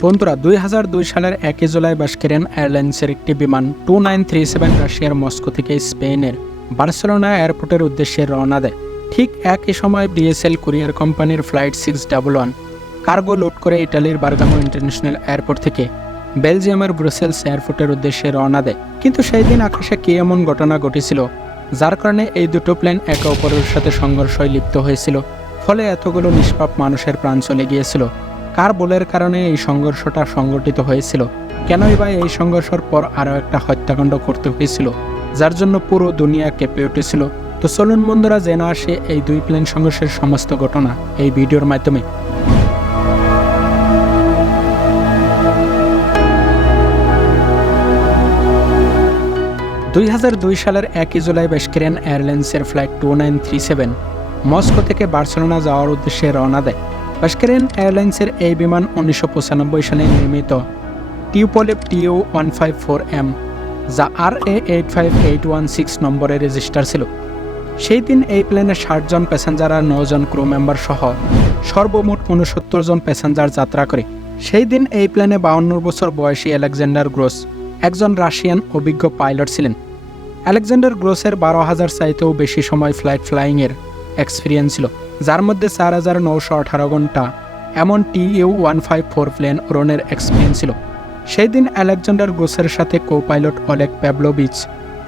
বন্ধুরা 2002 সালের 1 জুলাই বাস্কেরিয়ান এয়ারলাইন্সের একটি বিমান 2937 রাশিয়ার মস্কো থেকে স্পেনের বার্সেলোনা এয়ারপোর্টের উদ্দেশ্যে রওনা দেয়। ঠিক একই সময় ডিএসএল কুরিয়ার কোম্পানির ফ্লাইট 611 কার্গো লোড করে ইটালির বার্গামো ইন্টারন্যাশনাল এয়ারপোর্ট থেকে বেলজিয়ামের ব্রুসেলস এয়ারপোর্টের উদ্দেশ্যে রওনা দেয়। কিন্তু সেই দিন আকাশে কী এমন ঘটনা ঘটেছিল যার কারণে এই দুটো প্লেন একে অপরের সাথে সংঘর্ষে লিপ্ত হয়েছিল, ফলে এতগুলো নিষ্পাপ মানুষের প্রাণ চলে গিয়েছিল। কার বলের কারণে এই সংঘর্ষটা সংঘটিত হয়েছিল, কেনই বা এই সংঘর্ষের পর আরও একটা হত্যাকাণ্ড করতে হয়েছিল যার জন্য পুরো দুনিয়া কেঁপে উঠেছিল। তো চলুন বন্ধুরা জেনে আসে এই দুই প্লেন সংঘর্ষের সমস্ত ঘটনা এই ভিডিওর মাধ্যমে। 2002 সালের 1 জুলাই বাস্কেরিয়ান এয়ারলাইন্সের ফ্লাইট 2937 মস্কো থেকে বার্সেলোনা যাওয়ার উদ্দেশ্যে রওনা দেয়। বাস্কেরিয়ান এয়ারলাইন্সের এই বিমান 1995 সালে নির্মিত টিউপোলিপ TU154M যা RA85816 নম্বরে রেজিস্টার ছিল। সেই দিন এই প্লেনে 60 জন প্যাসেঞ্জার আর 9 জন ক্রু মেম্বার সহ সর্বমোট 69 জন প্যাসেঞ্জার যাত্রা করে। সেই দিন এই প্লেনে 52 বছর বয়সী আলেকজান্ডার গ্রোস একজন রাশিয়ান অভিজ্ঞ পাইলট ছিলেন। আলেকজান্ডার গ্রোসের 12,000 চাইতেও বেশি সময় ফ্লাইংয়ের এক্সপিরিয়েন্স ছিল, যার মধ্যে 4,918 ঘন্টা এমন TU154 প্লেন উড়ানের এক্সপিরিয়েন্স ছিল। সেই দিন আলেকজান্ডার গ্রোসের সাথে কো পাইলট অলেক প্যাভলোভিচ,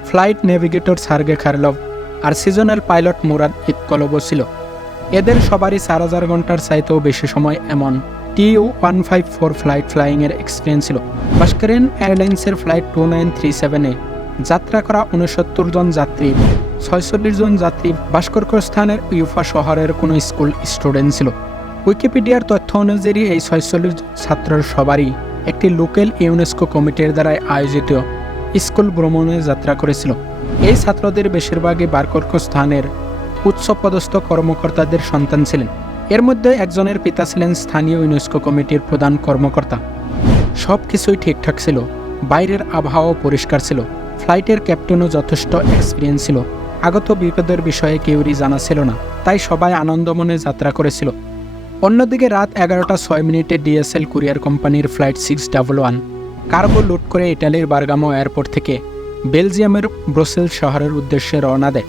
ফ্লাইট নেভিগেটর সার্গে খারলভ আর সিজনাল পাইলট মুরাদ ইতকলভও ছিল। এদের সবারই 4,000 ঘন্টার চাইতেও বেশি সময় এমন TU154 ফ্লাইংয়ের এক্সপিরিয়েন্স ছিল। বাস্কেরিয়ান এয়ারলাইন্সের ফ্লাইট 2937-এ যাত্রা করা 69 জন যাত্রী, 46 জন যাত্রী বাস্করস্থানের ইউফা শহরের কোনো স্কুল স্টুডেন্ট ছিল। উইকিপিডিয়ার তথ্য অনুযায়ী এই 46 ছাত্রের সবারই একটি লোকাল ইউনেস্কো কমিটির দ্বারা আয়োজিত স্কুল ভ্রমণে যাত্রা করেছিল। এই ছাত্রদের বেশিরভাগই বার্করস্থানের উচ্চপদস্থ কর্মকর্তাদের সন্তান ছিলেন। এর মধ্যে একজনের পিতা ছিলেন স্থানীয় ইউনেস্কো কমিটির প্রধান কর্মকর্তা। সব কিছুই ঠিকঠাক ছিল, বাইরের আবহাওয়া পরিষ্কার ছিল, ফ্লাইটের ক্যাপ্টেনও যথেষ্ট এক্সপিরিয়েন্স ছিল। আগত বিপদের বিষয়ে কেউরই জানা ছিল না, তাই সবাই আনন্দমনে যাত্রা করেছিল। অন্যদিকে রাত 11:06 ডিএসএল কুরিয়ার কোম্পানির ফ্লাইট 611 কার্গো লোড করে ইটালির বার্গামো এয়ারপোর্ট থেকে বেলজিয়ামের ব্রুসেলস শহরের উদ্দেশ্যে রওনা দেয়।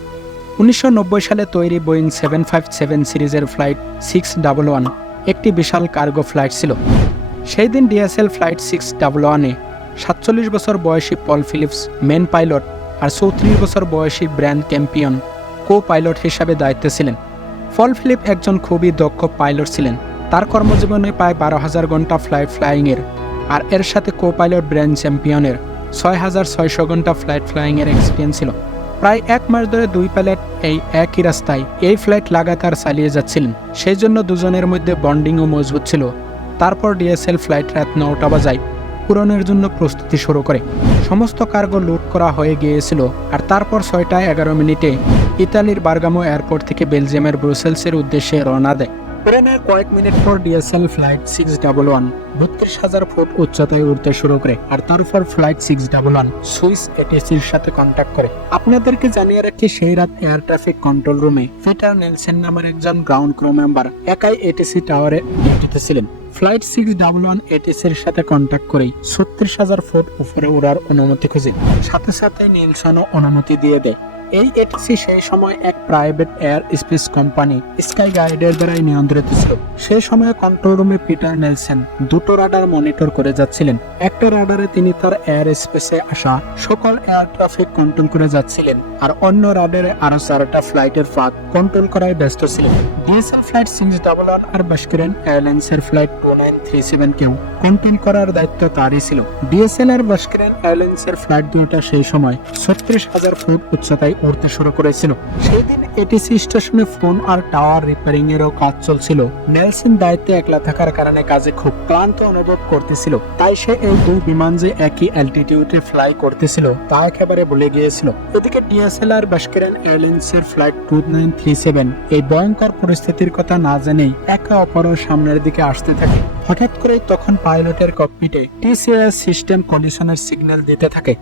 1990 সালে তৈরি বোয়িং 757 সিরিজের ফ্লাইট 611 একটি বিশাল কার্গো ফ্লাইট ছিল। সেই দিন ডিএসএল ফ্লাইট 611-এ 47 বছর বয়সী পল ফিলিপস মেন পাইলট আর 34 বছর বয়সী ব্র্যান্ড ক্যাম্পিয়ন কো পাইলট হিসাবে দায়িত্বে ছিলেন। পল ফিলিপ একজন খুবই দক্ষ পাইলট ছিলেন। তার কর্মজীবনে প্রায় 12,000 ঘন্টা ফ্লাইংয়ের আর এর সাথে কো পাইলট ব্র্যান্ড চ্যাম্পিয়নের 6,600 ঘন্টা ফ্লাইংয়ের এক্সপিরিয়েন্স ছিল। প্রায় 1 মাস ধরে দুই পাইলট এই একই রাস্তায় এই ফ্লাইট লাগাতার চালিয়ে যাচ্ছিলেন, সেই জন্য দুজনের মধ্যে বন্ডিংও মজবুত ছিল। তারপর ডিএসএল ফ্লাইট রাত 9টা বাজায় উড়ানের জন্য প্রস্তুতি শুরু করে। সমস্ত কার্গো লোড করা হয়ে গিয়েছিল আর তারপর 6:11 ইতালির বার্গামো এয়ারপোর্ট থেকে বেলজিয়ামের ব্রুসেলসের উদ্দেশ্যে রওনা দেয়। ট্রেনের কয়েক মিনিট পর ডিএসএল ফ্লাইট 611 32,000 ফুট উচ্চতায় উঠতে শুরু করে আর তারপর ফ্লাইট 611 সুইস এটিসির সাথে কন্ট্যাক্ট করে। আপনাদেরকে জানিয়ে রাখি, সেই রাত এয়ার ট্রাফিক কন্ট্রোল রুমে পিটার নেলসন নামের একজন গ্রাউন্ড ক্রু মেম্বার একাই এটিসি টাওয়ারে ডিউটিতে ছিলেন। ফ্লাইট 611 এটিসির সাথে কন্ট্যাক্ট করেই 36,000 ফুট উপরে ওড়ার অনুমতি খুঁজে, সাথে সাথে নেলসনও অনুমতি দিয়ে দেয়। এই এটিসি সেই সময় এক private air space company sky গাইডের দ্বারাই নিয়ন্ত্রিত ছিল। সেই সময় কন্ট্রোল রুমে পিটার নেলসন দুটো রাডার মনিটর করে যাচ্ছিলেন। একটা রাডারে তিনি তার এয়ার স্পেসে আসা সকল এয়ার ট্রাফিক কন্ট্রোল করে যাচ্ছিলেন আর অন্য রাডারে আরো 4টা ফ্লাইটের ফাঁক কন্ট্রোল করায় ব্যস্ত ছিলেন। ডিএসএল ফ্লাইট 611 আর বাস্কেরিয়ান এয়ারলাইন্সের ফ্লাইট 2937 কেও কন্ট্রোল করার দায়িত্ব তারই ছিল। ডিএসএল আর বাস্কেরিয়ান এয়ারলাইন্সের ফ্লাইট দুটো সেই সময় 36,000 ফুট উচ্চতায় উড়তে শুরু করেছিল। সেই দিন এটিসি স্টেশনে ফোন আর টাওয়ার রিপেয়ারিং এরও কাজ চলছিল। নেলসন দায়িত্বে একলা থাকার কারণে কাজে খুব ক্লান্ত অনুভব করতেছিল, তাই সে এই দুই বিমান যে একই অ্যালটিটিউডে ফ্লাই করতেছিল তা একেবারে ভুলে গিয়েছিল। এদিকে ডিএসএল আর বাস্কেরিয়ান এয়ারলাইন্সের ফ্লাইট 2937 এই ভয়ঙ্কর পরিস্থিতির কথা না জেনেই একে অপরের সামনের দিকে আসতে থাকে। হঠাৎ করে তখন পাইলটের ককপিটে টিসিএস সিস্টেম কলিশনের সিগন্যাল দিতে থাকে।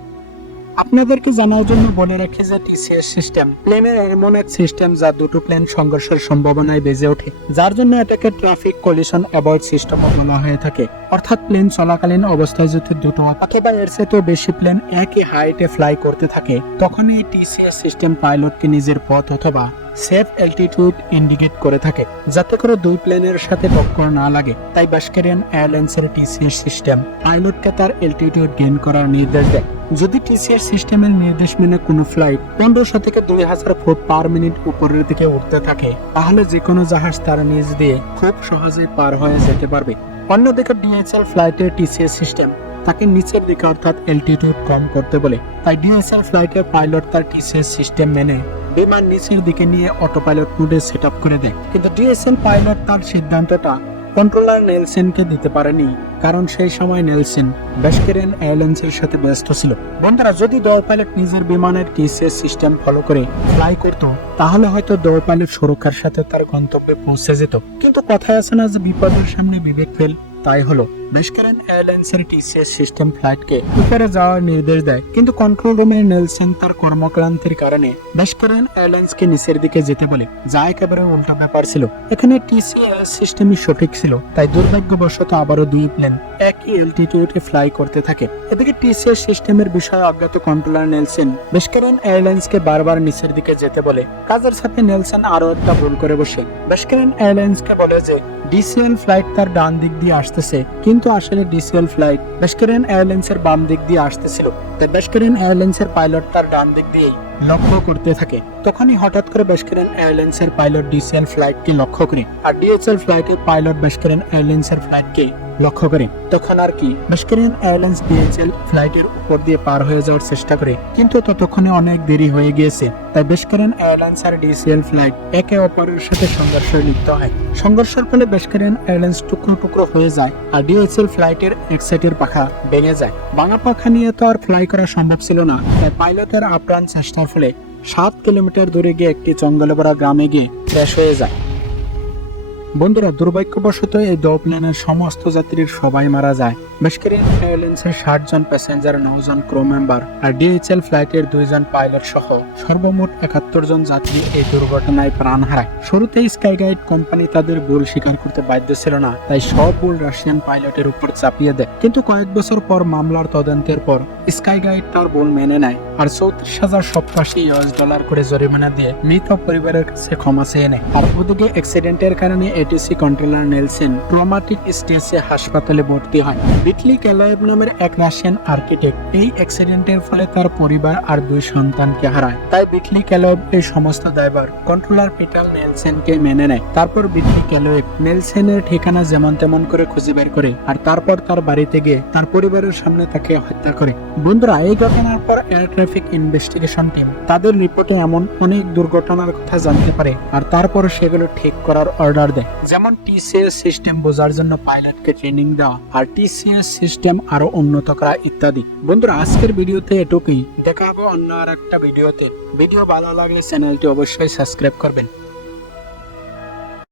আপনাদেরকে জানার জন্য বলে রাখি যে টিসিএস সিস্টেম প্লেনের এমন এক সিস্টেম যা দুটো প্লেন সংঘর্ষের সম্ভাবনায় বেজে ওঠে, যার জন্য এটাকে ট্রাফিক কলিশন অ্যাভয়েড সিস্টেম বলা হয়ে থাকে। অর্থাৎ প্লেন চলাকালীন অবস্থায় যদি দুটো অথবা এর চেয়ে বেশি প্লেন একই হাইটে ফ্লাই করতে থাকে, তখন এই টিসিএস সিস্টেম পাইলটকে নিজের পথ অথবা সেফ অ্যালটিটিউড ইন্ডিকেট করে থাকে, যাতে করে দুই প্লেনের সাথে টক্কর না লাগে। তাই বাস্কেরিয়ান এয়ারলাইন্সের টিসিএস সিস্টেম পাইলটকে তার অ্যালটিটিউড গেইন করার নির্দেশ দেয়। যদি টিসিএস সিস্টেমের নির্দেশ মেনে কোনো ফ্লাইট 1500 থেকে 2000 ফুট পার মিনিট উপরের দিকে উঠতে থাকে, তাহলে যে কোনো জাহাজ তার নিচ দিয়ে খুব সহজেই পার হয়ে যেতে পারবে। অন্যদিকে ডিএসএল ফ্লাইটের টিসিএস সিস্টেম তাকে নিচের দিকে অর্থাৎ অ্যালটিটিউড কম করতে বলে। তাই ডিএসএল ফ্লাইটের পাইলট তার টিসিএস সিস্টেম মেনে বিমান নিচের দিকে নিয়ে অটো পাইলট মোডে সেট আপ করে দেয়। কিন্তু ডিএসএল পাইলট তার সিদ্ধান্তটা কন্ট্রোলার নেলসনকে দিতে পারেনি, কারণ সেই সময় নেলসন বাস্কেরিয়ান এয়ারলাইন্সের সাথে ব্যস্ত ছিল। বন্ধুরা, যদি দল পাইলট নিজের বিমানের টিসিএস সিস্টেম ফলো করে ফ্লাই করত, তাহলে হয়তো দল পাইলট সুরক্ষার সাথে তার গন্তব্যে পৌঁছে যেত। কিন্তু কথায় আছে না যে বিপদের সামনে বিবেক ফেল, তাই হলো বাস্কেরিয়ান এয়ারলাইন্সের টিসিএস সিস্টেম ফ্লাইটকে উপরে যাওয়ার নির্দেশ দেয়, কিন্তু কন্ট্রোল রুমে নেলসন তার কর্মক্লান্তির কারণে বাস্কেরিয়ান এয়ারলাইন্সকে নিচের দিকে যেতে বলে, যা একেবারে উল্টা ব্যাপার ছিল। এখানে টিসিএস সিস্টেমই সঠিক ছিল, তাই দুর্ভাগ্যবশত আবারও দুই প্লেন একই অ্যালটিটিউডে ফ্লাই করতে থাকে। এদিকে টিসিএস সিস্টেমের বিষয়ে অজ্ঞাত কন্ট্রোলার নেলসন বাস্কেরিয়ান এয়ারলাইন্সকে বারবার নিচের দিকে যেতে বলে। কাজের সাথে নেলসন আরো একটা ভুল করে বসে বাস্কেরিয়ান এয়ারলাইন্সকে বলে যে ডিসিএল ফ্লাইট তার ডান দিক দিয়ে আসতেছে, কিন্তু আসলে ডিসিএল ফ্লাইট বাস্কেরিয়ান এয়ারলাইন্সের বাম দিক দিয়ে আসতেছিল। তাই বাস্কেরিয়ান এয়ারলাইন্সের পাইলট তার ডান দিক দিয়েই লক্ষ্য করতে থাকে। তখনই হঠাৎ করে বাস্কেরিয়ান এয়ারলাইন্সের পাইলট ডিসিএল ফ্লাইটকে লক্ষ্য করে, আর ডিএসএল ফ্লাইটের পাইলট বাস্কেরিয়ান এয়ারলাইন্সের ফ্লাইটকে লক্ষ্য করে। তখন আর কি বাস্কেরিয়ান এয়ারলাইন্স ডিএসএল ফ্লাইটের উপর দিয়ে পার হয়ে যাওয়ার চেষ্টা করে, কিন্তু ততক্ষণে অনেক দেরি হয়ে গিয়েছে। তাই বাস্কেরিয়ান এয়ারলাইন্স আর ডিএসএল ফ্লাইট একে অপরের সাথে সংঘর্ষে লিপ্ত হয়। সংঘর্ষের ফলে বাস্কেরিয়ান এয়ারলাইন্স টুকরো টুকরো হয়ে যায়, আর ডিএসএল ফ্লাইটের এক সাইডের পাখা ভেঙে যায়। ভাঙা পাখা নিয়ে তো আর ফ্লাই করা সম্ভব ছিল না, তাই পাইলটের আপ্রাণ চেষ্টার ফলে 7 কিলোমিটার দূরে গিয়ে একটি জঙ্গলে ভরা গ্রামে গিয়ে ক্র্যাশ হয়ে যায়। বন্ধুরা, দুর্ভাগ্যবশত এই দো প্লেনের সমস্ত যাত্রীর সবাই মারা যায়। বাস্কেরিয়ান এয়ারলাইন্সের 60 জন প্যাসেঞ্জার, 9 জন ক্রু মেম্বার আর ডিএইচএল ফ্লাইটের 2 জন পাইলট সহ সর্বমোট 71 জন যাত্রী এই দুর্ঘটনায় প্রাণ হারায়। শুরুতেই স্কাই গাইড কোম্পানি তাদের ভুল স্বীকার করতে বাধ্য ছিল না, তাই সব ভুল রাশিয়ান পাইলটের উপর চাপিয়ে দেয়। কিন্তু কয়েক বছর পর মামলার তদন্তের পর স্কাই গাইড তার ভুল মেনে নেয় আর $34,087 করে জরিমানা দিয়ে মৃত পরিবারের কাছে ক্ষমা চেয়ে নেয়। আর ওদিকে অ্যাক্সিডেন্টের কারণে এটিসি কন্ট্রোলার নেলসন ট্রমাটিক স্টেজে হাসপাতালে ভর্তি হয়। বিটলি ক্যালায়েভ নামের এক রাশিয়ান আর্কিটেক্ট এই অ্যাক্সিডেন্টের ফলে তার পরিবার আর 2 সন্তানকে হারায়। তাই বিটলি ক্যালায়েভ এই সমস্ত দায়ভার কন্ট্রোলার পিটার নেলসনকে মেনে নেয়। তারপর বিটলি ক্যালায়েভ নেলসনের ঠিকানা যেমন তেমন করে খুঁজে বের করে, আর তারপর তার বাড়িতে গিয়ে তার পরিবারের সামনে তাকে হত্যা করে। বন্ধুরা, এই ঘটনার পর এয়ার ট্রাফিক ইনভেস্টিগেশন টিম তাদের রিপোর্টে এমন অনেক দুর্ঘটনার কথা জানতে পারে, আর তারপর সেগুলো ঠিক করার অর্ডার দেয়। যেমন টিসিএস সিস্টেম বোঝার জন্য পাইলটকে ট্রেনিং দেওয়া, আর টিসিএস সিস্টেম আরো উন্নত করা ইত্যাদি। বন্ধুরা, আজকের ভিডিওতে এটুকুই। দেখা হবে অন্য আর একটা ভিডিওতে। ভিডিও ভালো লাগলে চ্যানেলটি অবশ্যই সাবস্ক্রাইব করবেন।